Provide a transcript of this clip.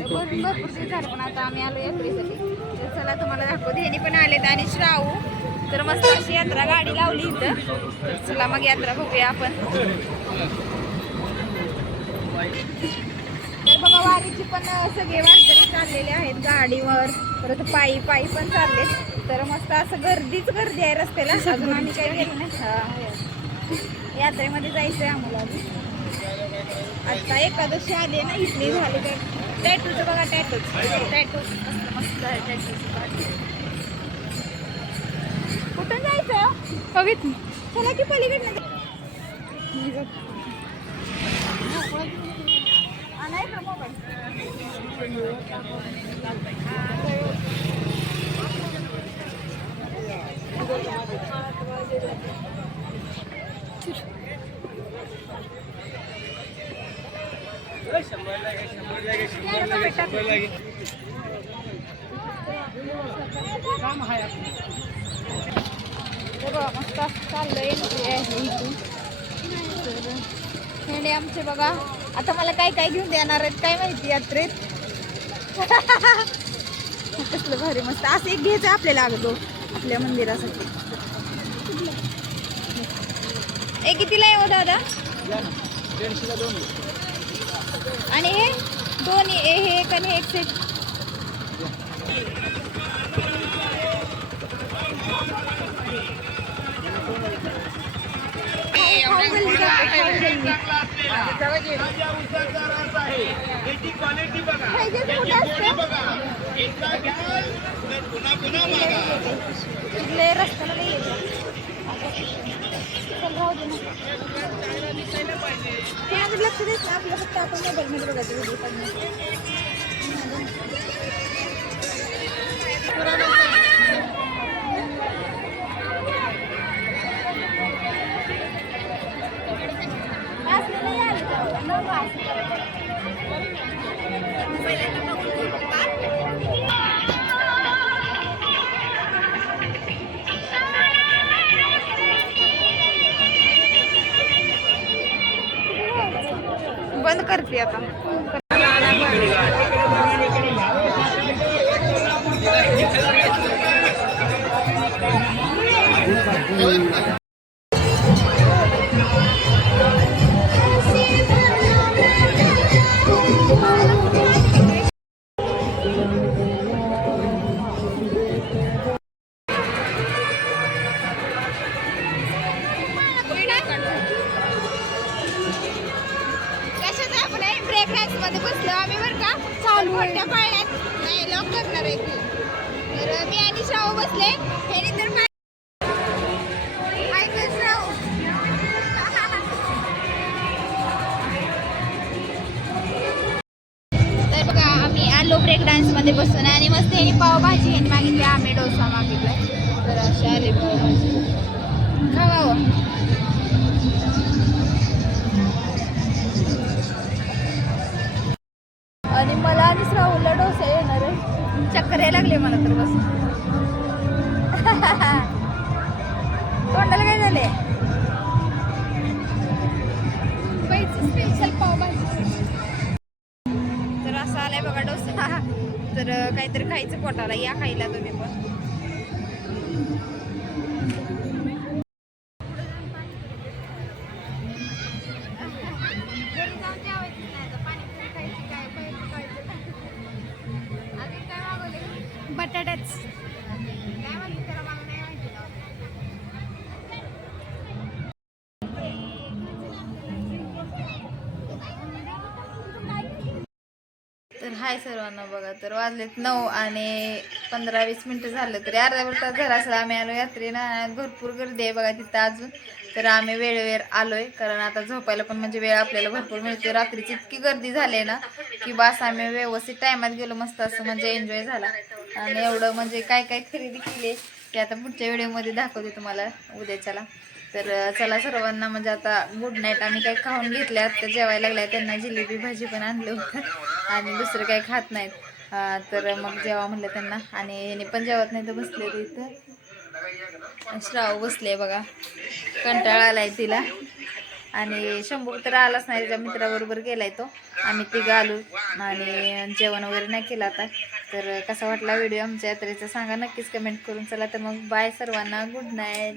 भरपूर दिवस झाले पण आता आम्ही आलो यात्रेसाठी. तर चला तुम्हाला दाखवते. ह्यानी पण आलेत आणि श्रावू तर मस्त अशी यात्रा गाडी लावली इथं. तर चला मग यात्रा बघूया आपण. तर बघा वारीची पण सगळे वारकरी चाललेले आहेत गाडीवर, परत पायी पायी पण चालले. तर मस्त असं गर्दी आहे रस्त्याला. अजून आम्ही काय गेलो नाही. यात्रेमध्ये जायचंय आम्हाला. आता एकादशी आली ना, इथली झाली काय. टॅटूचं बघा, टॅटू मस्त आहे टॅटूची. कुठं जायचं बघितलं. चला की पलीकडनं नाही का मोबाईल. मस्त चाललंय हेडे आमचे बघा. आता मला काय काय घेऊन देणार आहेत काय माहिती यात्रेत. कसलं भारी मस्त असं एक घ्यायचं आपल्याला अगदो आपल्या मंदिरासाठी. एक कितीला आहे हो दादा? आणि हे दोन्ही हे एक आणि एक सेट. रस्त्याला नाही येत लक्ष देत ना आपलं. फक्त आपण मोबाईलमध्ये बघायचं व्हिडिओ बंद करते आता. मध्ये बसलो आम्ही बरं का. चालू मोठ्या पाळण्यात नाही लॉक करणार आहे की. तर मी आणि श्राव बसले. हे तर तर बघा आम्ही आलो ब्रेक डान्स मध्ये बसून आणि मस्त यांनी पावभाजी यांनी मागितली. आम्ही डोसा मागितला. तर असे आले पावभाजी खावावं. आणि मला आणि श्रावणला डोसा येणार आहे. चक्कर यायला लागले मला तर बस. तोंडाला काय झाले. स्पेशल पावभाजी. तर असं आलाय बघा डोसा. तर काहीतरी खायचं पोटाला. या खायला तुम्ही पण. बटाट्याच काय माहिती त्याला मला नाही माहिती. तर हाय सर्वांना बघा. तर वाजलेत 9 आणि 15-20 मिनिटं झालं. तरी अर्धा तास झाला असेल आम्ही आलो यात्रेला. भरपूर गर्दी आहे बघा तिथं अजून. तर आम्ही वेळेवर आलोय कारण आता झोपायला पण म्हणजे वेळ आपल्याला भरपूर मिळते. रात्रीची इतकी गर्दी झाली ना की बस आम्ही व्यवस्थित टायमात गेलो. मस्त असं म्हणजे एन्जॉय झाला. आणि एवढं म्हणजे काय काय खरेदी केली ते आता पुढच्या व्हिडिओमध्ये दाखवते तुम्हाला उद्याच्याला. तर चला सर्वांना म्हणजे आता गुड नाईट. आम्ही काही खाऊन घेतल्या तर जेवायला लागल्या. त्यांना जिलेबी भाजी पण आणलं होतं आणि दुसरं काही खात नाहीत. तर मग जेवा म्हणलं त्यांना. आणि याने पण जेवत नाही तर बसले इथं. श्राव बसले बघा. कंटाळा आलाय तिला. आणि शंभू तर आलाच नाही. त्याच्या मित्राबरोबर गेलाय तो. आम्ही तिघं आलो आणि जेवण वगैरे नाही केलं आता. तर कसा वाटला व्हिडिओ आमच्या यात्रेचा सांगा नक्कीच कमेंट करून. चला तर मग बाय सर्वांना, गुड नाईट.